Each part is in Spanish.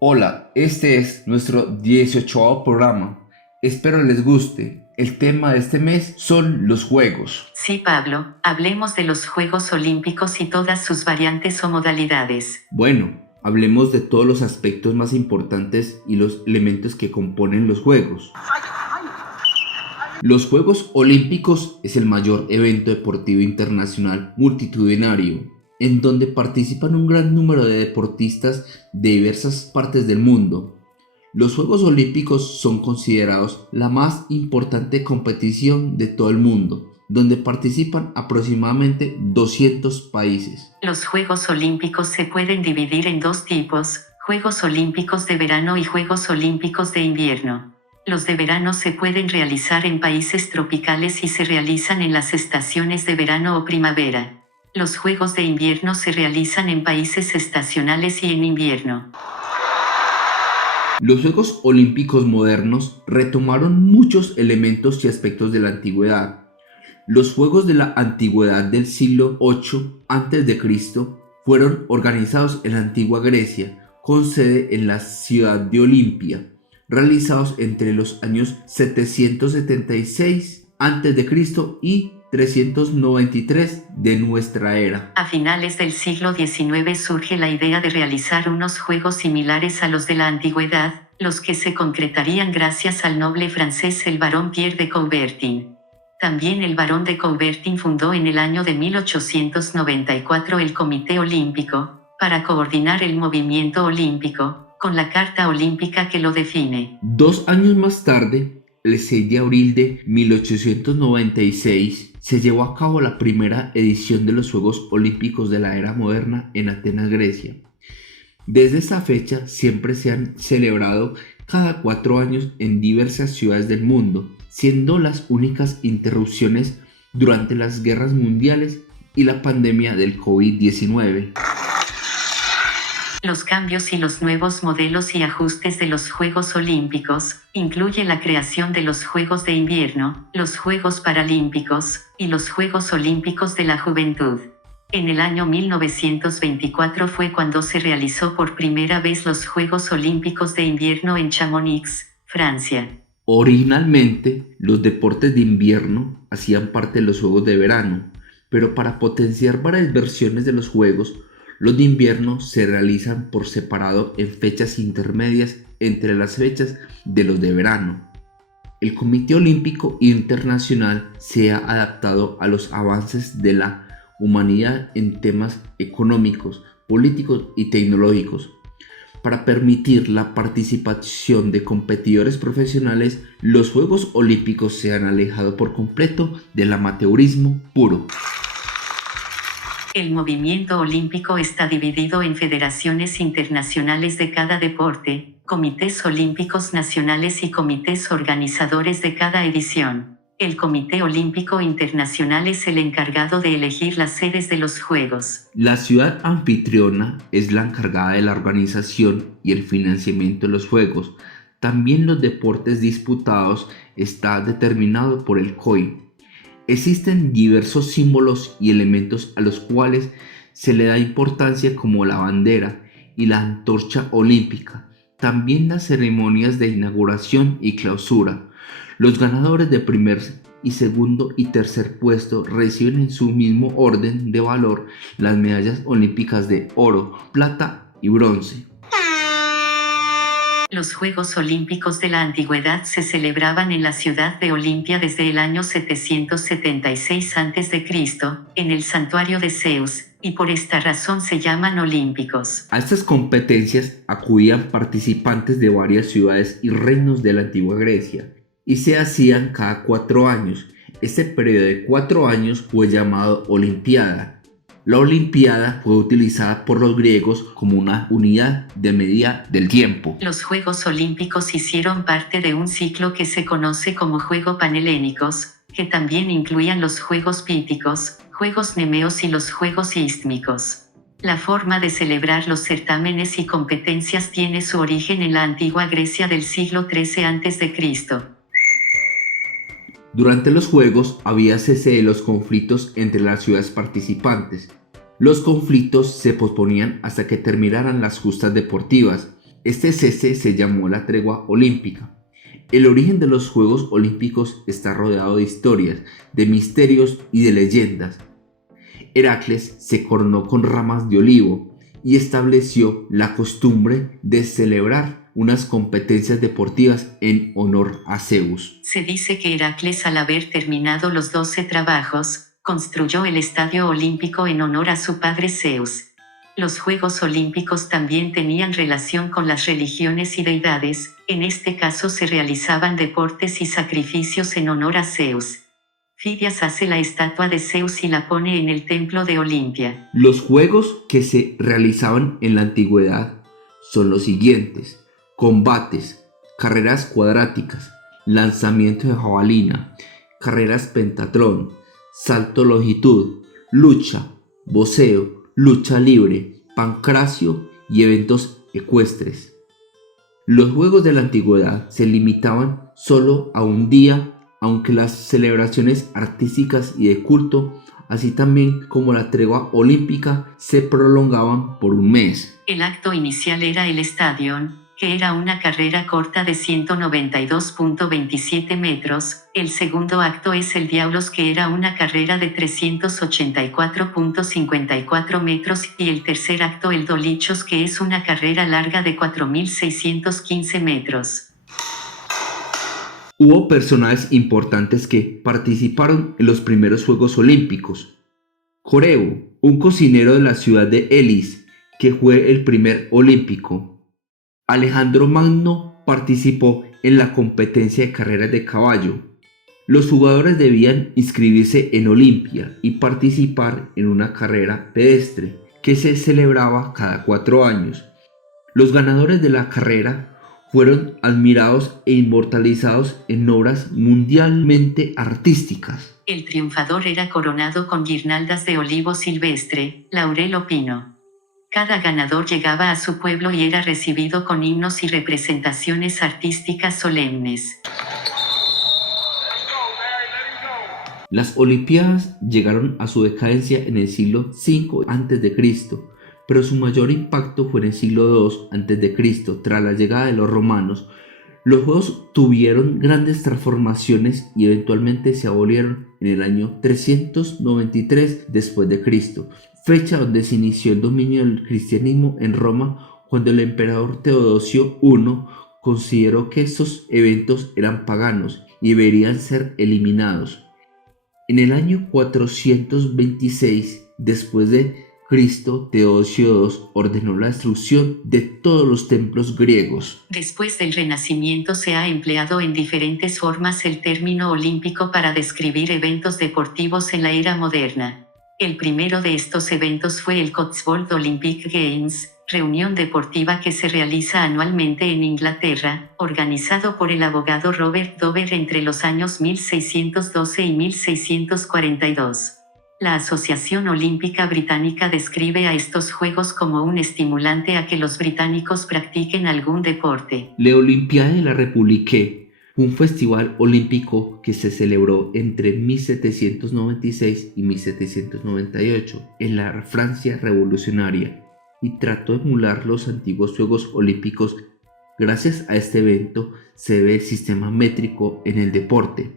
Hola, este es nuestro 18º programa. Espero les guste. El tema de este mes son los Juegos. Sí, Pablo, hablemos de los Juegos Olímpicos y todas sus variantes o modalidades. Bueno, hablemos de todos los aspectos más importantes y los elementos que componen los Juegos. Los Juegos Olímpicos es el mayor evento deportivo internacional multitudinario, en donde participan un gran número de deportistas de diversas partes del mundo. Los Juegos Olímpicos son considerados la más importante competición de todo el mundo, donde participan aproximadamente 200 países. Los Juegos Olímpicos se pueden dividir en dos tipos: Juegos Olímpicos de verano y Juegos Olímpicos de invierno. Los de verano se pueden realizar en países tropicales y se realizan en las estaciones de verano o primavera. Los Juegos de invierno se realizan en países estacionales y en invierno. Los Juegos Olímpicos modernos retomaron muchos elementos y aspectos de la antigüedad. Los Juegos de la Antigüedad del siglo VIII a.C. fueron organizados en la antigua Grecia, con sede en la ciudad de Olimpia, realizados entre los años 776 a.C. y 393 de nuestra era. A finales del siglo XIX surge la idea de realizar unos juegos similares a los de la antigüedad, los que se concretarían gracias al noble francés el barón Pierre de Coubertin. También el barón de Coubertin fundó en el año de 1894 el Comité Olímpico, para coordinar el movimiento olímpico, con la Carta Olímpica que lo define. 2 años más tarde, el 6 de abril de 1896, se llevó a cabo la primera edición de los Juegos Olímpicos de la era moderna en Atenas, Grecia. Desde esta fecha siempre se han celebrado cada 4 años en diversas ciudades del mundo, siendo las únicas interrupciones durante las guerras mundiales y la pandemia del COVID-19. Los cambios y los nuevos modelos y ajustes de los Juegos Olímpicos incluye la creación de los Juegos de Invierno, los Juegos Paralímpicos y los Juegos Olímpicos de la Juventud. En el año 1924 fue cuando se realizó por primera vez los Juegos Olímpicos de Invierno en Chamonix, Francia. Originalmente, los deportes de invierno hacían parte de los Juegos de verano, pero para potenciar varias versiones de los Juegos, los de invierno se realizan por separado en fechas intermedias entre las fechas de los de verano. El Comité Olímpico Internacional se ha adaptado a los avances de la humanidad en temas económicos, políticos y tecnológicos. Para permitir la participación de competidores profesionales, los Juegos Olímpicos se han alejado por completo del amateurismo puro. El movimiento olímpico está dividido en federaciones internacionales de cada deporte, comités olímpicos nacionales y comités organizadores de cada edición. El Comité Olímpico Internacional es el encargado de elegir las sedes de los Juegos. La ciudad anfitriona es la encargada de la organización y el financiamiento de los Juegos. También los deportes disputados está determinado por el COI. Existen diversos símbolos y elementos a los cuales se le da importancia, como la bandera y la antorcha olímpica. También las ceremonias de inauguración y clausura. Los ganadores de primer y segundo y tercer puesto reciben en su mismo orden de valor las medallas olímpicas de oro, plata y bronce. Los Juegos Olímpicos de la Antigüedad se celebraban en la ciudad de Olimpia desde el año 776 a.C., en el santuario de Zeus, y por esta razón se llaman olímpicos. A estas competencias acudían participantes de varias ciudades y reinos de la antigua Grecia, y se hacían cada 4 años. Este periodo de 4 años fue llamado Olimpiada. La Olimpiada fue utilizada por los griegos como una unidad de medida del tiempo. Los Juegos Olímpicos hicieron parte de un ciclo que se conoce como Juegos Panhelénicos, que también incluían los Juegos Píticos, Juegos Nemeos y los Juegos Ístmicos. La forma de celebrar los certámenes y competencias tiene su origen en la antigua Grecia del siglo XIII a.C. Durante los Juegos había cese de los conflictos entre las ciudades participantes. Los conflictos se posponían hasta que terminaran las justas deportivas. Este cese se llamó la tregua olímpica. El origen de los Juegos Olímpicos está rodeado de historias, de misterios y de leyendas. Heracles se coronó con ramas de olivo y estableció la costumbre de celebrar unas competencias deportivas en honor a Zeus. Se dice que Heracles, al haber terminado los 12 trabajos, construyó el Estadio Olímpico en honor a su padre Zeus. Los Juegos Olímpicos también tenían relación con las religiones y deidades, en este caso se realizaban deportes y sacrificios en honor a Zeus. Fidias hace la estatua de Zeus y la pone en el templo de Olimpia. Los juegos que se realizaban en la antigüedad son los siguientes: combates, carreras cuadráticas, lanzamiento de jabalina, carreras pentatlón, salto longitud, lucha, boxeo, lucha libre, pancracio y eventos ecuestres. Los juegos de la antigüedad se limitaban solo a un día, aunque las celebraciones artísticas y de culto, así también como la tregua olímpica, se prolongaban por un mes. El acto inicial era el Stadion, que era una carrera corta de 192.27 metros, el segundo acto es el Diablos, que era una carrera de 384.54 metros, y el tercer acto el Dolichos, que es una carrera larga de 4.615 metros. Hubo personajes importantes que participaron en los primeros Juegos Olímpicos. Coreo, un cocinero de la ciudad de Elis, que fue el primer olímpico. Alejandro Magno participó en la competencia de carreras de caballo. Los jugadores debían inscribirse en Olimpia y participar en una carrera pedestre que se celebraba cada 4 años. Los ganadores de la carrera fueron admirados e inmortalizados en obras mundialmente artísticas. El triunfador era coronado con guirnaldas de olivo silvestre, laurel o pino. Cada ganador llegaba a su pueblo y era recibido con himnos y representaciones artísticas solemnes. Las Olimpiadas llegaron a su decadencia en el siglo V a.C., pero su mayor impacto fue en el siglo II a.C., tras la llegada de los romanos. Los Juegos tuvieron grandes transformaciones y eventualmente se abolieron en el año 393 después de Cristo, fecha donde se inició el dominio del cristianismo en Roma, cuando el emperador Teodosio I consideró que estos eventos eran paganos y deberían ser eliminados. En el año 426 después de Cristo, Teodosio II ordenó la destrucción de todos los templos griegos. Después del Renacimiento se ha empleado en diferentes formas el término olímpico para describir eventos deportivos en la era moderna. El primero de estos eventos fue el Cotswold Olympic Games, reunión deportiva que se realiza anualmente en Inglaterra, organizado por el abogado Robert Dover entre los años 1612 y 1642. La Asociación Olímpica Británica describe a estos juegos como un estimulante a que los británicos practiquen algún deporte. La Olimpiada de la République, un festival olímpico que se celebró entre 1796 y 1798 en la Francia revolucionaria y trató de emular los antiguos Juegos Olímpicos. Gracias a este evento se ve el sistema métrico en el deporte.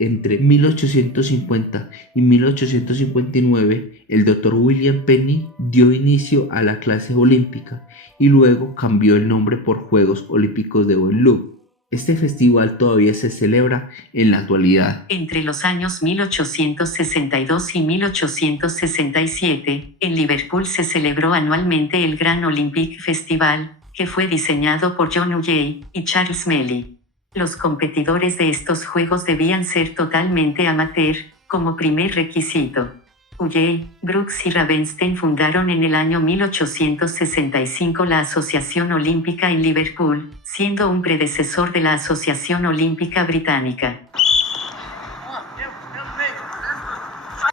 Entre 1850 y 1859, el Dr. William Penny dio inicio a la clase olímpica y luego cambió el nombre por Juegos Olímpicos de Weymouth. Este festival todavía se celebra en la actualidad. Entre los años 1862 y 1867, en Liverpool se celebró anualmente el Grand Olympic Festival, que fue diseñado por John Hulley y Charles Melly. Los competidores de estos juegos debían ser totalmente amateur, como primer requisito. Hulley, Brooks y Ravenstein fundaron en el año 1865 la Asociación Olímpica en Liverpool, siendo un predecesor de la Asociación Olímpica Británica.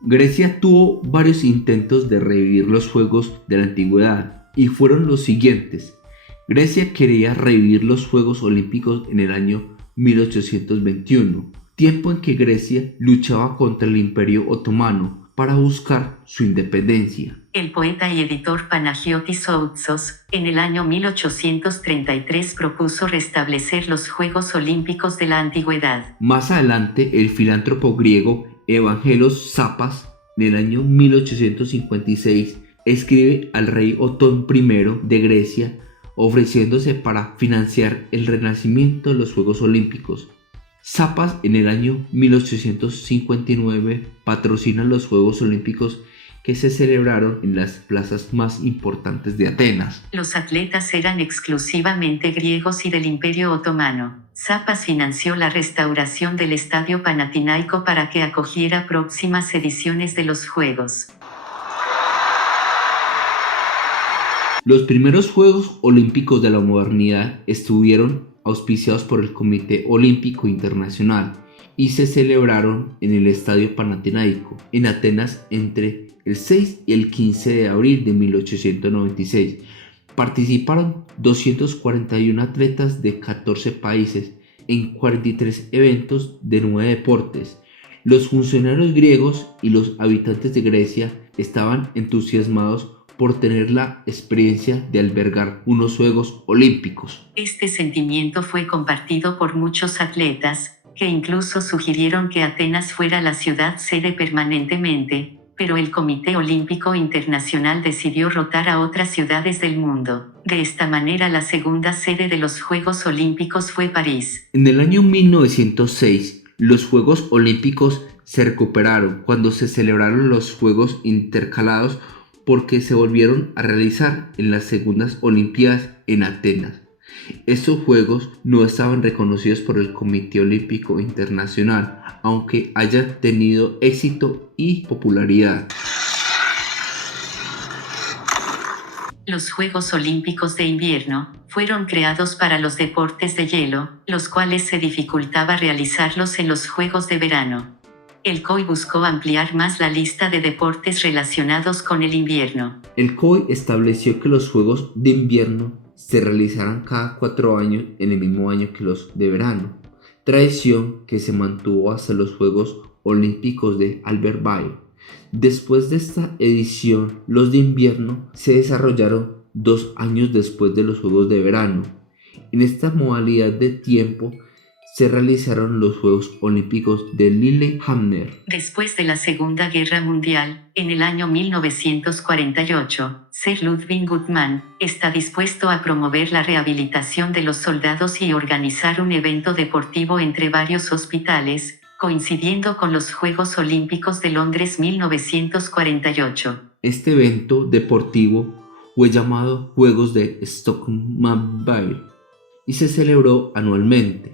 Grecia tuvo varios intentos de revivir los Juegos de la Antigüedad y fueron los siguientes. Grecia quería revivir los Juegos Olímpicos en el año 1821, tiempo en que Grecia luchaba contra el Imperio Otomano, para buscar su independencia. El poeta y editor Panagiotis Outsos, en el año 1833 propuso restablecer los Juegos Olímpicos de la Antigüedad. Más adelante, el filántropo griego Evangelos Zapas, en el año 1856, escribe al rey Otón I de Grecia, ofreciéndose para financiar el renacimiento de los Juegos Olímpicos. Zapas, en el año 1859, patrocina los Juegos Olímpicos que se celebraron en las plazas más importantes de Atenas. Los atletas eran exclusivamente griegos y del Imperio Otomano. Zapas financió la restauración del Estadio Panatinaico para que acogiera próximas ediciones de los Juegos. Los primeros Juegos Olímpicos de la modernidad estuvieron auspiciados por el Comité Olímpico Internacional y se celebraron en el Estadio Panatinaico, en Atenas, entre el 6 y el 15 de abril de 1896. Participaron 241 atletas de 14 países en 43 eventos de 9 deportes. Los funcionarios griegos y los habitantes de Grecia estaban entusiasmados por tener la experiencia de albergar unos Juegos Olímpicos. Este sentimiento fue compartido por muchos atletas, que incluso sugirieron que Atenas fuera la ciudad sede permanentemente, pero el Comité Olímpico Internacional decidió rotar a otras ciudades del mundo. De esta manera, la segunda sede de los Juegos Olímpicos fue París. En el año 1906, los Juegos Olímpicos se recuperaron cuando se celebraron los Juegos Intercalados, porque se volvieron a realizar en las segundas Olimpiadas en Atenas. Estos Juegos no estaban reconocidos por el Comité Olímpico Internacional, aunque hayan tenido éxito y popularidad. Los Juegos Olímpicos de Invierno fueron creados para los deportes de hielo, los cuales se dificultaba realizarlos en los Juegos de Verano. El COI buscó ampliar más la lista de deportes relacionados con el invierno. El COI estableció que los Juegos de Invierno se realizaran cada 4 años en el mismo año que los de verano, tradición que se mantuvo hasta los Juegos Olímpicos de Albertville. Después de esta edición, los de invierno se desarrollaron 2 años después de los Juegos de Verano. En esta modalidad de tiempo se realizaron los Juegos Olímpicos de Lillehammer. Después de la Segunda Guerra Mundial, en el año 1948, Sir Ludwig Guttmann está dispuesto a promover la rehabilitación de los soldados y organizar un evento deportivo entre varios hospitales, coincidiendo con los Juegos Olímpicos de Londres 1948. Este evento deportivo fue llamado Juegos de Stockmanville y se celebró anualmente.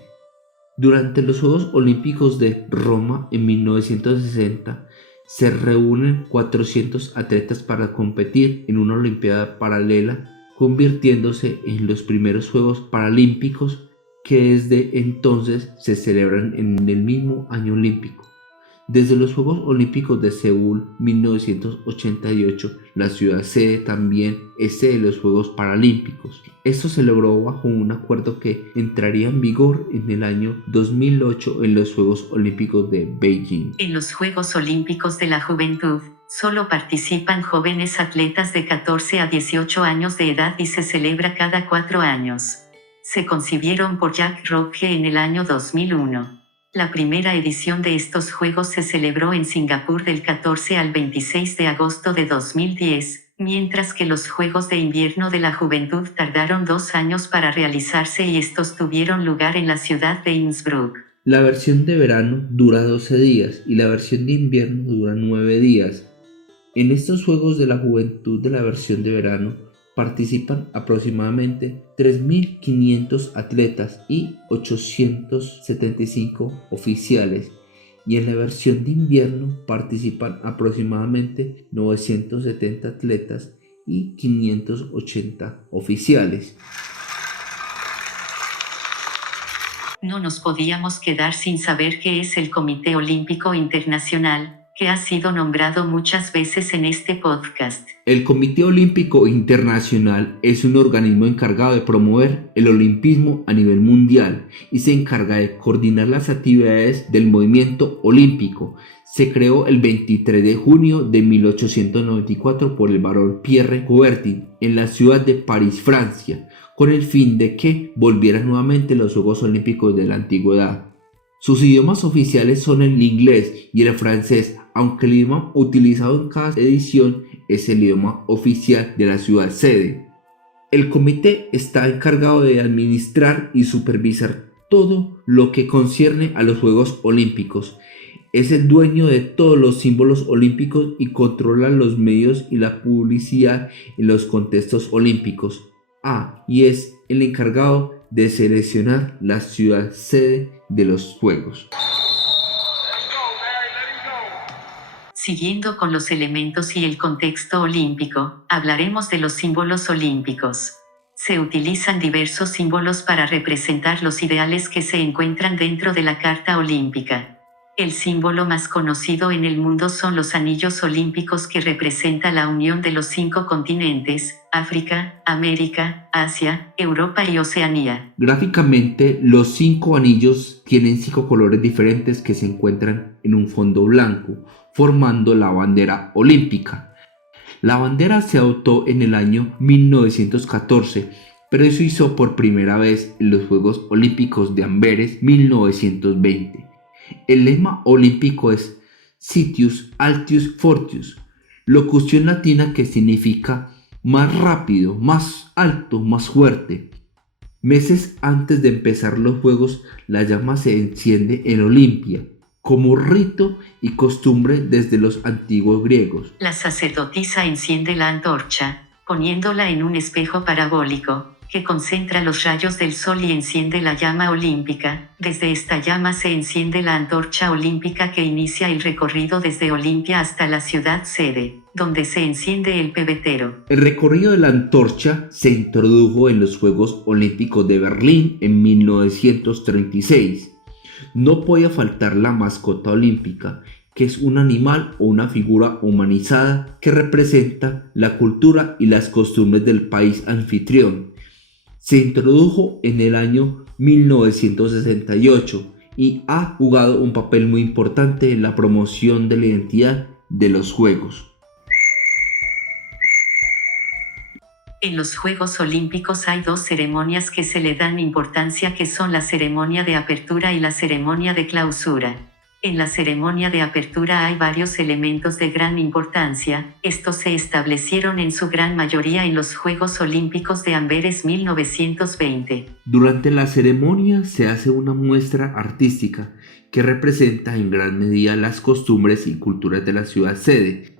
Durante los Juegos Olímpicos de Roma en 1960, se reúnen 400 atletas para competir en una Olimpiada paralela, convirtiéndose en los primeros Juegos Paralímpicos que desde entonces se celebran en el mismo año olímpico. Desde los Juegos Olímpicos de Seúl 1988, la ciudad sede también es sede de los Juegos Paralímpicos. Esto se logró bajo un acuerdo que entraría en vigor en el año 2008 en los Juegos Olímpicos de Beijing. En los Juegos Olímpicos de la Juventud, solo participan jóvenes atletas de 14 a 18 años de edad y se celebra cada 4 años. Se concibieron por Jacques Rouge en el año 2001. La primera edición de estos Juegos se celebró en Singapur del 14 al 26 de agosto de 2010, mientras que los Juegos de Invierno de la Juventud tardaron 2 años para realizarse y estos tuvieron lugar en la ciudad de Innsbruck. La versión de verano dura 12 días y la versión de invierno dura 9 días. En estos Juegos de la Juventud de la versión de verano participan aproximadamente 3.500 atletas y 875 oficiales, y en la versión de invierno participan aproximadamente 970 atletas y 580 oficiales. No nos podíamos quedar sin saber qué es el Comité Olímpico Internacional, que ha sido nombrado muchas veces en este podcast. El Comité Olímpico Internacional es un organismo encargado de promover el olimpismo a nivel mundial y se encarga de coordinar las actividades del movimiento olímpico. Se creó el 23 de junio de 1894 por el barón Pierre de Coubertin en la ciudad de París, Francia, con el fin de que volvieran nuevamente los Juegos Olímpicos de la Antigüedad. Sus idiomas oficiales son el inglés y el francés, aunque el idioma utilizado en cada edición es el idioma oficial de la ciudad sede. El comité está encargado de administrar y supervisar todo lo que concierne a los Juegos Olímpicos. Es el dueño de todos los símbolos olímpicos y controla los medios y la publicidad en los contextos olímpicos. Y es el encargado de seleccionar la ciudad sede de los Juegos. Siguiendo con los elementos y el contexto olímpico, hablaremos de los símbolos olímpicos. Se utilizan diversos símbolos para representar los ideales que se encuentran dentro de la Carta Olímpica. El símbolo más conocido en el mundo son los anillos olímpicos que representa la unión de los 5 continentes, África, América, Asia, Europa y Oceanía. Gráficamente, los 5 anillos tienen 5 colores diferentes que se encuentran en un fondo blanco, formando la bandera olímpica. La bandera se adoptó en el año 1914, pero se hizo por primera vez en los Juegos Olímpicos de Amberes 1920. El lema olímpico es Citius Altius Fortius, locución latina que significa más rápido, más alto, más fuerte. Meses antes de empezar los Juegos, la llama se enciende en Olimpia, como rito y costumbre desde los antiguos griegos. La sacerdotisa enciende la antorcha, poniéndola en un espejo parabólico, que concentra los rayos del sol y enciende la llama olímpica. Desde esta llama se enciende la antorcha olímpica que inicia el recorrido desde Olimpia hasta la ciudad sede, donde se enciende el pebetero. El recorrido de la antorcha se introdujo en los Juegos Olímpicos de Berlín en 1936. No podía faltar la mascota olímpica, que es un animal o una figura humanizada que representa la cultura y las costumbres del país anfitrión. Se introdujo en el año 1968 y ha jugado un papel muy importante en la promoción de la identidad de los Juegos. En los Juegos Olímpicos hay 2 ceremonias que se le dan importancia, que son la ceremonia de apertura y la ceremonia de clausura. En la ceremonia de apertura hay varios elementos de gran importancia. Estos se establecieron en su gran mayoría en los Juegos Olímpicos de Amberes 1920. Durante la ceremonia se hace una muestra artística que representa en gran medida las costumbres y culturas de la ciudad sede.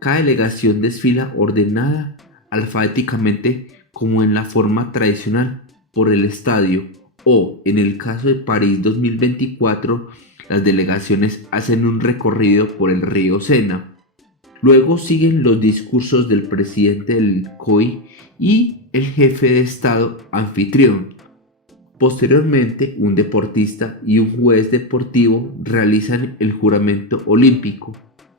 Cada delegación desfila ordenada alfabéticamente como en la forma tradicional por el estadio, o en el caso de París 2024, las delegaciones hacen un recorrido por el río Sena. Luego siguen los discursos del presidente del COI y el jefe de Estado anfitrión. Posteriormente, un deportista y un juez deportivo realizan el juramento olímpico.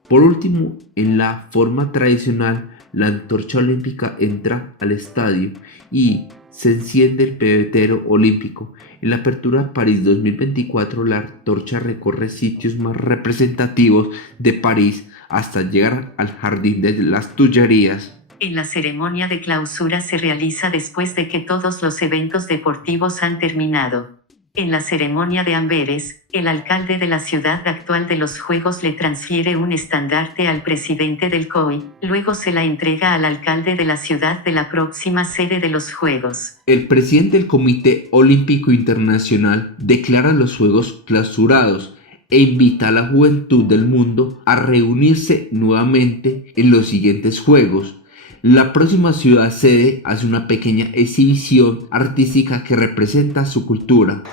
Por último, en la forma tradicional, la antorcha olímpica entra al estadio y se enciende el pebetero olímpico. En la apertura París 2024, la antorcha recorre sitios más representativos de París hasta llegar al Jardín de las Tullerías. En la ceremonia de clausura se realiza después de que todos los eventos deportivos han terminado. En la ceremonia de Amberes, el alcalde de la ciudad actual de los Juegos le transfiere un estandarte al presidente del COI, luego se la entrega al alcalde de la ciudad de la próxima sede de los Juegos. El presidente del Comité Olímpico Internacional declara los Juegos clausurados e invita a la juventud del mundo a reunirse nuevamente en los siguientes Juegos. La próxima ciudad sede hace una pequeña exhibición artística que representa su cultura.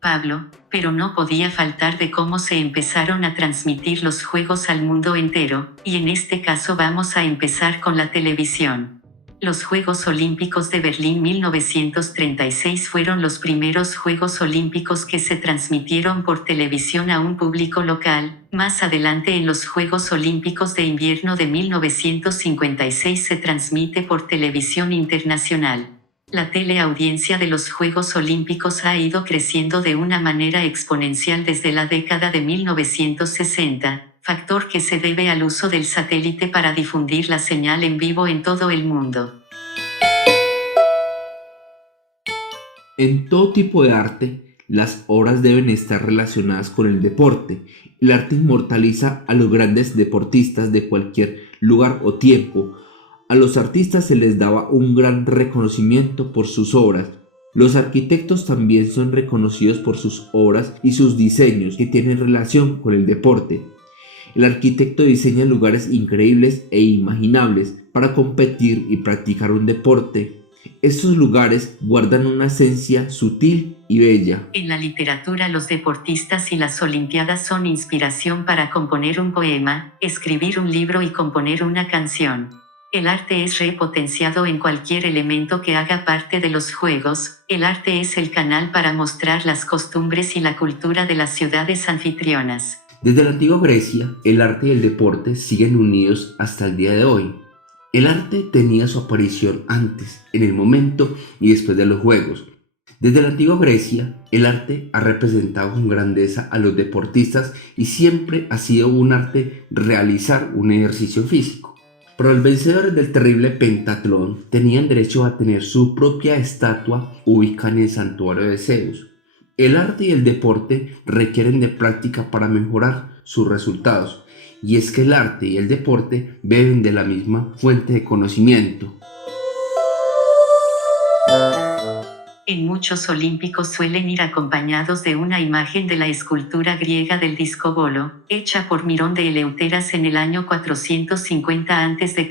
Pablo, pero no podía faltar de cómo se empezaron a transmitir los Juegos al mundo entero, y en este caso vamos a empezar con la televisión. Los Juegos Olímpicos de Berlín 1936 fueron los primeros Juegos Olímpicos que se transmitieron por televisión a un público local. Más adelante en los Juegos Olímpicos de Invierno de 1956 se transmite por televisión internacional. La teleaudiencia de los Juegos Olímpicos ha ido creciendo de una manera exponencial desde la década de 1960. Factor que se debe al uso del satélite para difundir la señal en vivo en todo el mundo. En todo tipo de arte, las obras deben estar relacionadas con el deporte. El arte inmortaliza a los grandes deportistas de cualquier lugar o tiempo. A los artistas se les daba un gran reconocimiento por sus obras. Los arquitectos también son reconocidos por sus obras y sus diseños que tienen relación con el deporte. El arquitecto diseña lugares increíbles e imaginables para competir y practicar un deporte. Estos lugares guardan una esencia sutil y bella. En la literatura, los deportistas y las Olimpiadas son inspiración para componer un poema, escribir un libro y componer una canción. El arte es repotenciado en cualquier elemento que haga parte de los Juegos. El arte es el canal para mostrar las costumbres y la cultura de las ciudades anfitrionas. Desde la antigua Grecia, el arte y el deporte siguen unidos hasta el día de hoy. El arte tenía su aparición antes, en el momento y después de los Juegos. Desde la antigua Grecia, el arte ha representado con grandeza a los deportistas y siempre ha sido un arte realizar un ejercicio físico. Pero los vencedores del terrible pentatlón tenían derecho a tener su propia estatua ubicada en el santuario de Zeus. El arte y el deporte requieren de práctica para mejorar sus resultados, y es que el arte y el deporte beben de la misma fuente de conocimiento. En muchos olímpicos suelen ir acompañados de una imagen de la escultura griega del discobolo, hecha por Mirón de Eleuteras en el año 450 a.C.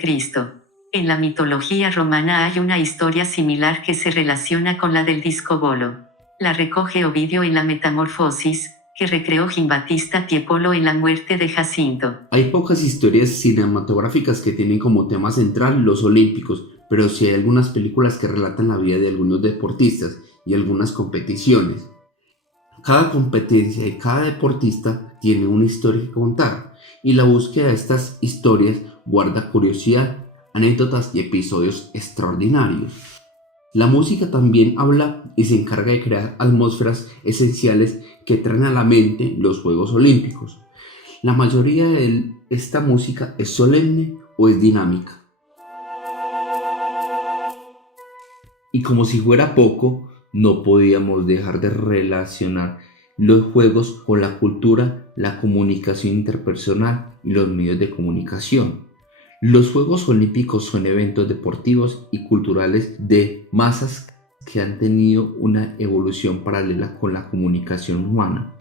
En la mitología romana hay una historia similar que se relaciona con la del discobolo. La recoge Ovidio en la Metamorfosis, que recreó Giambattista Tiepolo en La muerte de Jacinto. Hay pocas historias cinematográficas que tienen como tema central los olímpicos, pero sí hay algunas películas que relatan la vida de algunos deportistas y algunas competiciones. Cada competencia y cada deportista tiene una historia que contar, y la búsqueda de estas historias guarda curiosidad, anécdotas y episodios extraordinarios. La música también habla y se encarga de crear atmósferas esenciales que traen a la mente los Juegos Olímpicos. La mayoría de esta música es solemne o es dinámica. Y como si fuera poco, no podíamos dejar de relacionar los juegos con la cultura, la comunicación interpersonal y los medios de comunicación. Los Juegos Olímpicos son eventos deportivos y culturales de masas que han tenido una evolución paralela con la comunicación humana.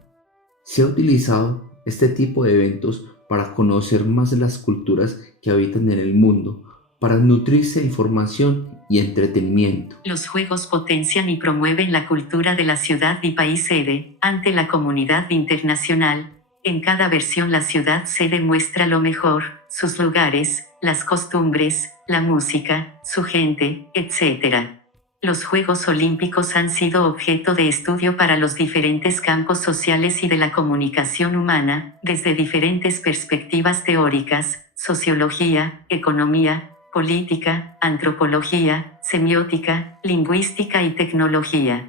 Se ha utilizado este tipo de eventos para conocer más de las culturas que habitan en el mundo, para nutrirse de información y entretenimiento. Los Juegos potencian y promueven la cultura de la ciudad y país sede ante la comunidad internacional. En cada versión la ciudad sede muestra lo mejor, sus lugares, las costumbres, la música, su gente, etc. Los Juegos Olímpicos han sido objeto de estudio para los diferentes campos sociales y de la comunicación humana, desde diferentes perspectivas teóricas, sociología, economía, política, antropología, semiótica, lingüística y tecnología.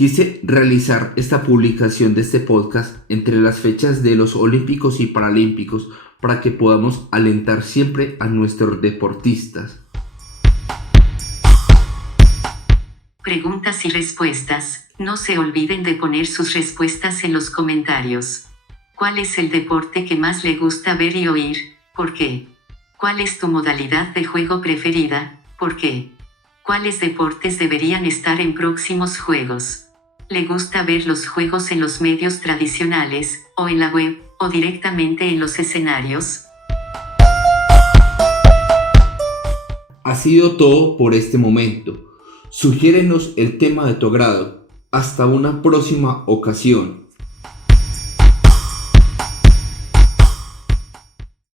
Quise realizar esta publicación de este podcast entre las fechas de los Olímpicos y Paralímpicos para que podamos alentar siempre a nuestros deportistas. Preguntas y respuestas. No se olviden de poner sus respuestas en los comentarios. ¿Cuál es el deporte que más le gusta ver y oír? ¿Por qué? ¿Cuál es tu modalidad de juego preferida? ¿Por qué? ¿Cuáles deportes deberían estar en próximos juegos? ¿Le gusta ver los juegos en los medios tradicionales, o en la web, o directamente en los escenarios? Ha sido todo por este momento. Sugiérenos el tema de tu agrado. Hasta una próxima ocasión.